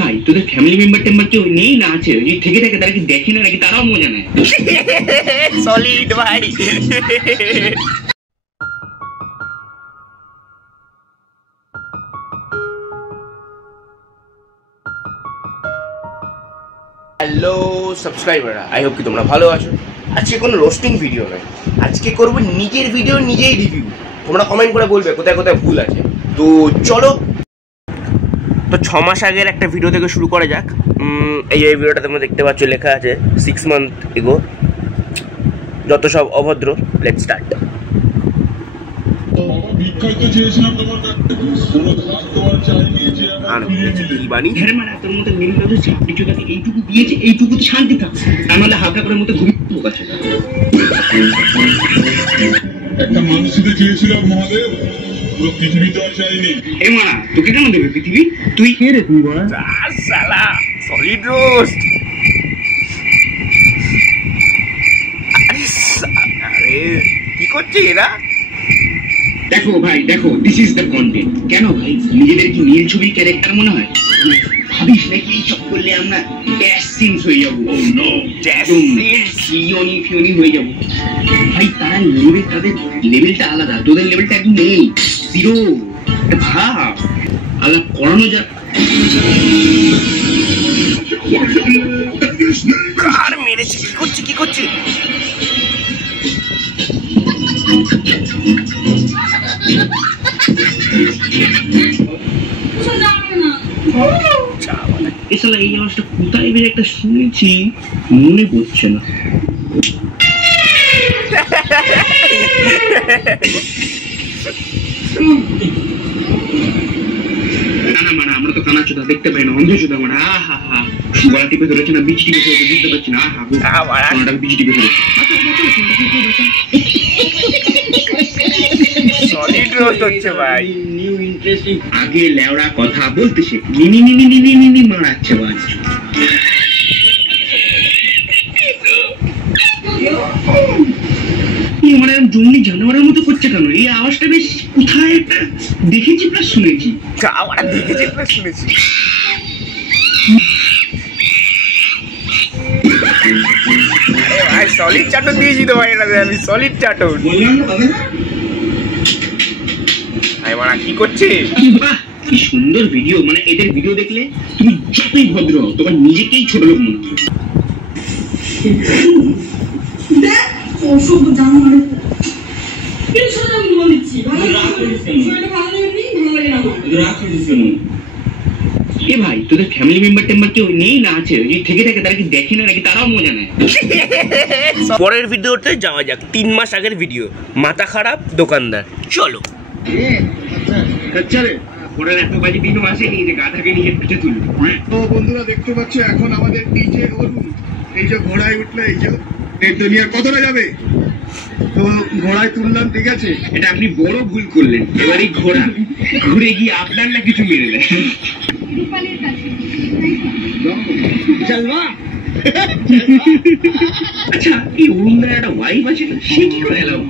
ভাই তোদের family member টেম্বার কেউ নেই না আছে থেকে থাকে তারা কি দেখে না নাকি তারাও মজা নেয়? সলিড ভাই। হ্যালো সাবস্ক্রাইবাররা, আই হোপ কি তোমরা ভালো আছো। আজকে কোনো রোস্টিং ভিডিও নয়, আজকে করবো নিজের ভিডিও নিজেই রিভিউ। তোমরা কমেন্ট করে বলবে কোথায় কোথায় ভুল আছে। তো চলো, তো 6 মাস আগের একটা ভিডিও থেকে শুরু করা যাক। এই ভিডিওটা তোমরা দেখতে পাচ্ছ, লেখা আছে 6 month ago, যত সব অভদ্র। Let's start. এইটুকু দিয়েছে, এইটুকু শান্তি থাক, তার মানে হালকা করে মতো ঘুমিয়ে আছে। একটা মানুষ চেয়েছিলাম মহাদেব, পুরো পৃথিবী তো আর চাইনি। এই মা, তোকে কেন দেবে পৃথিবী? তুই কে রে? তুই বল। শালা সলিড রোস্ট। আরে কি করছে এরা? দেখো ভাই, দেখো, দিস ইজ দ্য কন্টেন্ট। কেন ভাই নিজেদের কি নীল ছবির ক্যারেক্টার মনে হয়? ভাবিস নাকি এইসব করলে আমরা ড্যাশ সিনস হয়ে যাবো? ও নো, ড্যাশ সিনস ফিওনি হয়ে যাবো ভাই। তারা লেভেল, তাদের লেভেলটা আলাদা, তোদের লেভেলটা একদম নেই, জিরো। ভাব আলাদা করানো যাক। কার মেরেছে? কি করছে কি করছে? এছাড়া এই আওয়াজটা কোথায় বের একটা শুনেছি, মনে পড়ছে না। আমরা তো কানা চোদা, দেখতে পাই না, অন্ধ চোদা। মানে আহা হা, গলা টিপে ধরেছে না, বিচ টিপে ধরেছে, বুঝতে পারছি না। আহা বিচ টিপে ধরেছে। সলিড রোস্ট হচ্ছে ভাই। New interesting. আগে লেওড়া কথা বলতে সে নিনি মারাচ্ছে বাজ। মানে জঙ্গলি জানোয়ারের মতো করছে কেন? এই আওয়াজটা বেশ কোথায় একটা দেখেছি প্লাস শুনেছি। ভাই সলিড চাটন দিয়েছি তো ভাই, এটাতে আমি সলিড চাটন। কি করছে? বাহ, কি সুন্দর ভিডিও। মানে এদের ভিডিও দেখলে তুমি যতই ভদ্র হও, তোমার নিজেকেই ছোট লোক মনে হবে। ভাই তোদের ফ্যামিলি মেম্বার টেম্বার কেউ নেই না আছে থেকে থাকে তারা কি দেখে না নাকি তারাও মজা নেয়? পরের ভিডিওতে যাওয়া যাক। 3 মাস আগের ভিডিও, মাথা খারাপ দোকানদার। চলো। আচ্ছা রে, পরের এত বাজে দিনও আসেনি যে গাধাকে নিজের পিঠে তুলবে। তো বন্ধুরা দেখতে পাচ্ছ, এখন আমাদের ডিজে অরুণ এই যে ঘোড়ায় উঠলে, এই যে এই দুনিয়ার কতটা যাবে, তো ঘোড়ায় তুললাম, ঠিক আছে। এটা আপনি বড় ভুল করলেন। এবার এই ঘোড়া ঘুরে গিয়ে আপনার না কিছু মেরে দেয়। আচ্ছা, এই অরুণদার একটা ওয়াইফ আছে, সে কি করে এলাও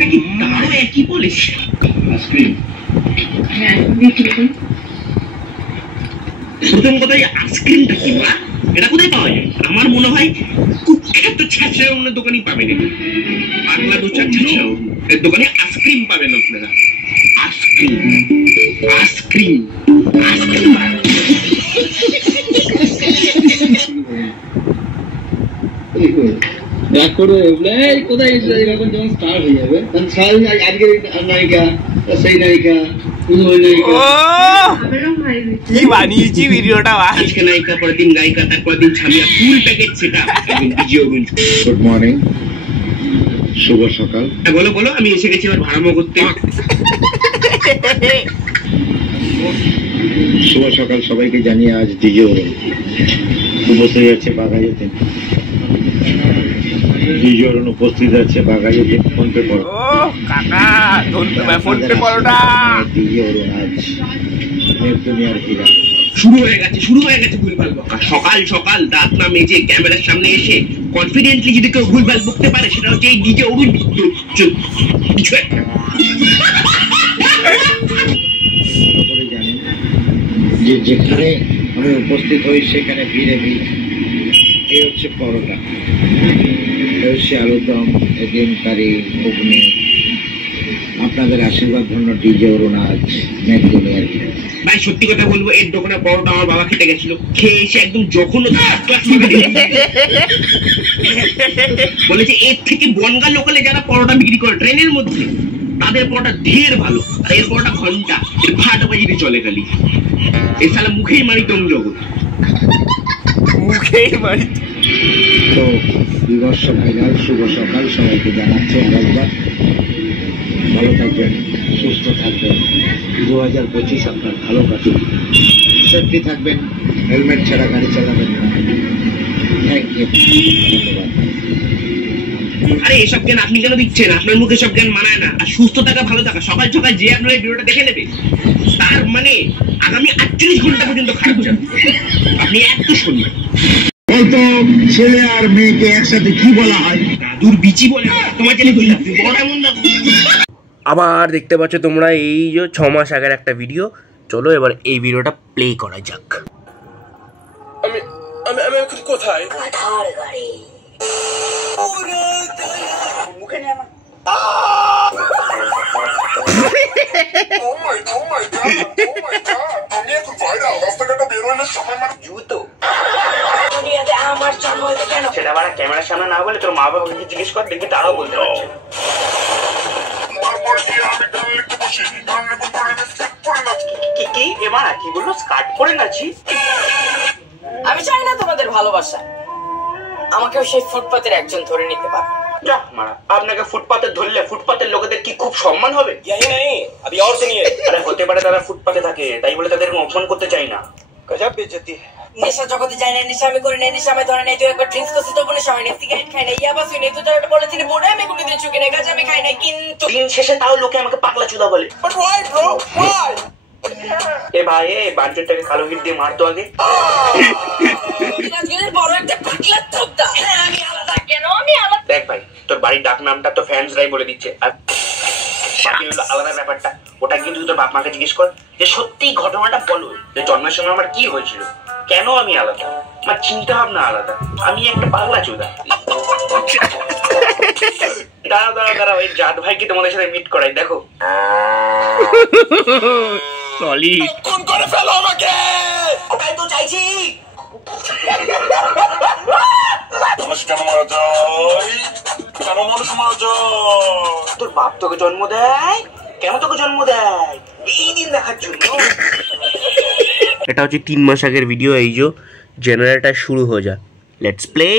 নাকি তারও একই বলিস? প্রথম কথাই আইসক্রিমটা কি বা এটা কোথায় পাওয়া যায়? আমার মনে হয় কুখ্যাত ছাঁচড়া অন্য দোকানই পাবেন। বাংলা দোচার ছাঁচড়া এর দোকানে আইসক্রিম পাবেন আপনারা। আইসক্রিম আইসক্রিম আইসক্রিম কোথায় এরকম যখন স্টার্ট হয়ে যাবে তখন আজকের নায়িকা, সেই নায়িকা, কি বানিয়েছি ভিডিওটা। আজকে নায়িকা, পরের দিন গায়িকা, তারপর দিন ছামিয়া, ফুল প্যাকেজ সেটা। গুড মর্নিং, শুভ সকাল। বলো বলো, আমি এসে গেছি এবার ভাড়ামো করতে। শুভ সকাল সবাইকে জানিয়ে আজ ডিজে অরুণ বসে যাচ্ছে বাগাইতে। ডিজে অরুণ উপস্থিত আছে বাগাইতে। ফোন পে করো। ও কাকা, ফোন পে করোটা। ডিজে অরুণ আজ দুনিয়ার হীরা। শুরু হয়ে গেছে ভুলভাল বকা। সকাল সকাল দাঁত না মেজে ক্যামেরার সামনে এসে কনফিডেন্টলি যদি কেউ ভুলভাল বকতে পারে সেটা হচ্ছে এই ডিজে অরুণ কিছু একটা। জানেন যে যেখানে আমি উপস্থিত হই সেখানে ভিড়ে ভিড়। এই হচ্ছে পরোটা, এই হচ্ছে আলুদম, ডিম কারি, ঘুগনি। আপনাদের আশীর্বাদ ধন্য ডিজে অরুণ আজ ম্যাকডোনে আর কি। ভাই সত্যি কথা বলবো, এর দোকানে পরোটা আমার বাবা খেতে গেছিল, খেয়ে এসে একদম জঘন্য বলেছে এর থেকে বনগা লোকালে যারা পরোটা বিক্রি করে ট্রেনের মধ্যে তাদের পরোটা ঢের ভালো, আর এর পরোটা ঘন্টা ফাটাবাজিতে চলে খালি। এর সালা মুখেই মারি তোম জগৎ, মুখেই মারি। তো বিবর্ষ ভাইরাল শুভ সকাল সবাইকে জানাচ্ছে আরেকবার। ভালো থাকবেন, সুস্থ থাকবেন, 2025 আপনার ভালো কাটুক। সেফটি থাকবেন, হেলমেট ছাড়া গাড়ি চালাবেন না। থ্যাংক ইউ, ধন্যবাদ। আরে এসব জ্ঞান আপনি কেন দিচ্ছেন? আপনার মুখে সব জ্ঞান মানায় না। আর সুস্থ থাকা ভালো থাকা সকাল সকাল যে আপনার এই ভিডিওটা দেখে নেবে তার মানে আগামী 48 ঘন্টা পর্যন্ত খারাপ যাবে। আপনি এত শুনবেন। বলতো ছেলে আর মেয়েকে একসাথে কি বলা হয়? দাদুর বিচি বলে তোমার ছেলে বললাম বড় এমন না। আবার দেখতে পাচ্ছ তোমরা এই যে 6 মাস আগের একটা ভিডিও। চলো এবার এই ভিডিওটা প্লে করা যাক। আমি আমি আমি এখন কোথায়? কাঁঠাল গাড়ি মুখে নিয়ে আমার আমি এখন ভাইরাল, রাস্তাঘাটে বের হইলে সবাই মানে জুতো দুনিয়াতে আমার জন্ম হয়েছে কেন? সেটা আবার ক্যামেরার সামনে না বলে তোর মা বাবাকে জিজ্ঞেস কর, দেখবি তারাও বলতে পারছে। তারপর গিয়ে আমি গান লিখতে বসি, গান লিখতে পরে আমি স্কেট পরে নাচি। কি এবার কি বললো? স্কার্ট পরে নাচি? আমি চাই না তোমাদের ভালোবাসা, আমাকেও সেই ফুটপাতের একজন ধরে নিতে পারে। যা মারা, আপনাকে ফুটপাতে ধরলে ফুটপাতের লোকেদের কি খুব সম্মান হবে? यही नहीं, अभी और सुनिए। আরে হতে পারে তারা ফুটপাতে থাকে তাই বলে তাদের অপমান করতে চাই না। गजब बेइज्जती है। নেশা জগতে যাই না, নেশা আমি করি না, নেশা আমি ধরে নাই। তুই একবার ড্রিঙ্কস করছিস তো নেশা হয় না, সিগারেট খাই না, ইয়াবা শুই নাই, তুই তো একটা বলেছিলি বোর্ডে আমি গুলি দিয়ে চুকি না, গাছ আমি খাই না, কিন্তু দিন শেষে তাও লোকে আমাকে পাগলা চুদা বলে। But why bro? Why? এ ভাই এ বাঞ্চনটাকে কালো হিট দিয়ে মারতো আগে। দিনাজপুরের বড় একটা পাগলা তোতা। হ্যাঁ আমি আলাদা, কেন আমি আলাদা? দেখ ভাই তোর বাড়ির ডাক নামটা তো ফ্যান্সরাই বলে দিচ্ছে, আর বাকি হলো আলাদা ব্যাপারটা। ওটা কিন্তু তোর বাপ মাকে জিজ্ঞেস কর যে সত্যি ঘটনাটা বলো যে জন্মের সময় আমার কি হয়েছিল, কেন আমি আলাদা, আমার চিন্তা ভাবনা আলাদা, আমি একটা পাগলা চোদা। দাঁড়াও ওই জাত ভাইকে তোমাদের সাথে মিট করাই, দেখো। সলিড খুন করে ফেলো আমাকে। ওটাই তো চাইছি। মানুষ কেন মারা যায়? কেন মানুষ মারা যায়? তোর বাপ তোকে জন্ম দেয়, কেন তোকে জন্ম দেয়? এই দিন দেখার জন্য। এটা হচ্ছে 3 মাস আগের ভিডিও। এই যে জেনারেটর শুরু হয়ে যা, লেটস প্লে।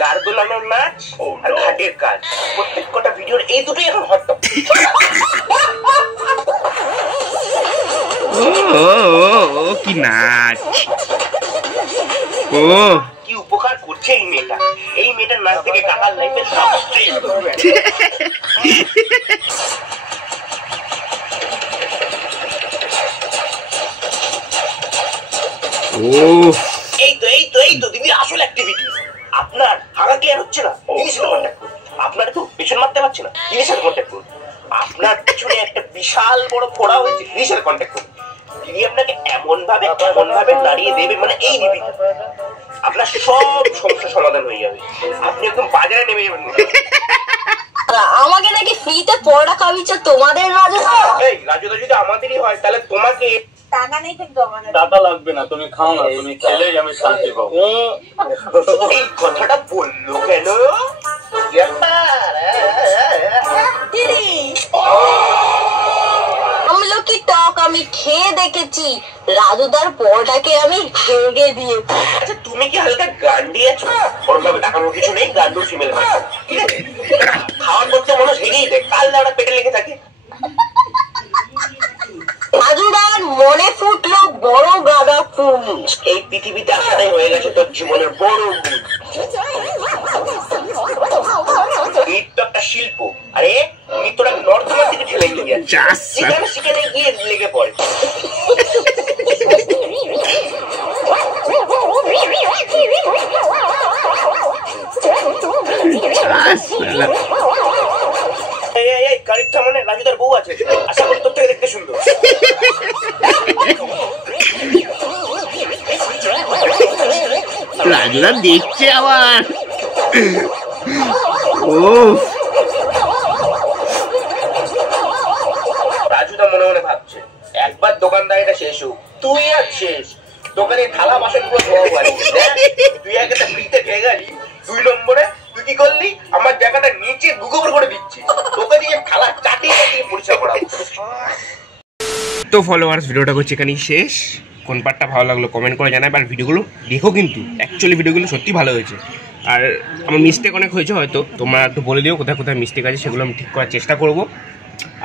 গার দোলানোর নাচ আর ঘাটের কাজ, প্রত্যেক কটা ভিডিওর এই দুটোই এখন হট টপিক। ও কি নাচ, ও কি উপকার করছে এই মেয়েটা। এই মেয়েটার নাচ থেকে কাকার লাইফের সব স্ট্রেস করবে। এই তো দিদি আসল অ্যাক্টিভিটি। আপনার হাগা ক্লিয়ার হচ্ছে না, দিদির সাথে কন্ট্যাক্ট করুন। আপনার একটু পেছন মারতে পারছে না, দিদির সাথে কন্ট্যাক্ট করুন। আপনার পেছনে একটা বিশাল বড় ফোড়া হয়েছে, দিদির সাথে কন্ট্যাক্ট করুন। দিদি আপনাকে এমন ভাবে দাঁড়িয়ে দেবে, মানে এই দিদি আপনার সব সমস্যার সমাধান হয়ে যাবে। আপনি একদম বাজারে নেমে যাবেন। আমাকে নাকি ফ্রিতে পড়া খাওয়াচ্ছে তোমাদের রাজুদা? এই রাজুদা যদি আমাদেরই হয় তাহলে তোমাকে টাকা নেই কিন্তু আমাদের। টাকা লাগবে না, তুমি খাও না, তুমি খেলেই আমি শান্তি পাবো। এই কথাটা বললো কেন? দিদি আমি লোকি টক আমি খেয়ে দেখেছি, রাজুদার পরোটাকে আমি ভেঙে দিয়েছি। আচ্ছা তুমি কি হালকা গান দিয়েছো? ওরকম ভাবে দেখানোর কিছু নেই, গান্ডুর ফিমেল হয় ঠিক আছে। খাওয়ার করতে মানুষ হেগেই দেয়, কাল দাঁড়া পেটে লেগে থাকে। রাজুদার মনে ফুটলো বড় গাঁদা ফুল। এই পৃথিবীতে আসাটাই হয়ে গেছে তোর জীবনের বড় ভুল। নৃত্য একটা শিল্প, আরে মিত্রটাকে নর্দমার দিকে ঠেলে নিয়ে যাচ্ছে, সেখানে গিয়ে লেগে পড়ে। গাড়ির সামনে রাজু তার বউ আছে, আশা করি তোর থেকে দেখতে সুন্দর। রাজুরা দেখছে আবার। ও রাজুদা মনে মনে ভাবছে, একবার দোকানদারিটা শেষ হোক, তুই আর শেষ। দোকানে থালা বাসন পুরো ধোয়া পারি, তুই একটা ফ্রিতে খেয়ে গেলি। 2 নম্বরে তুই কি করলি, আমার জায়গাটা নিচে দুগোবর করে দিচ্ছিস, তোকে দিয়ে থালা চাটিয়ে চাটিয়ে পরিষ্কার করা। তো ফলোয়ার্স, ভিডিওটা করছি এখানেই শেষ। কোন পার্টটা ভালো লাগলো কমেন্ট করে জানাবে, আর ভিডিওগুলো দেখো কিন্তু, অ্যাকচুয়ালি ভিডিওগুলো সত্যি ভালো হয়েছে। আর আমার মিস্টেক অনেক হয়েছে, হয়তো তোমরা একটু বলে দিও কোথায় কোথায় মিস্টেক আছে, সেগুলো আমি ঠিক করার চেষ্টা করব।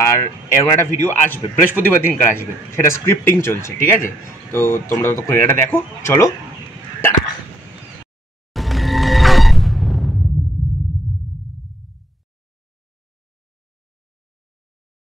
আর এরকম একটা ভিডিও আসবে বৃহস্পতিবার দিনকার আসবে, সেটা স্ক্রিপ্টিং চলছে, ঠিক আছে? তো তোমরা ততক্ষণ এটা দেখো, চলো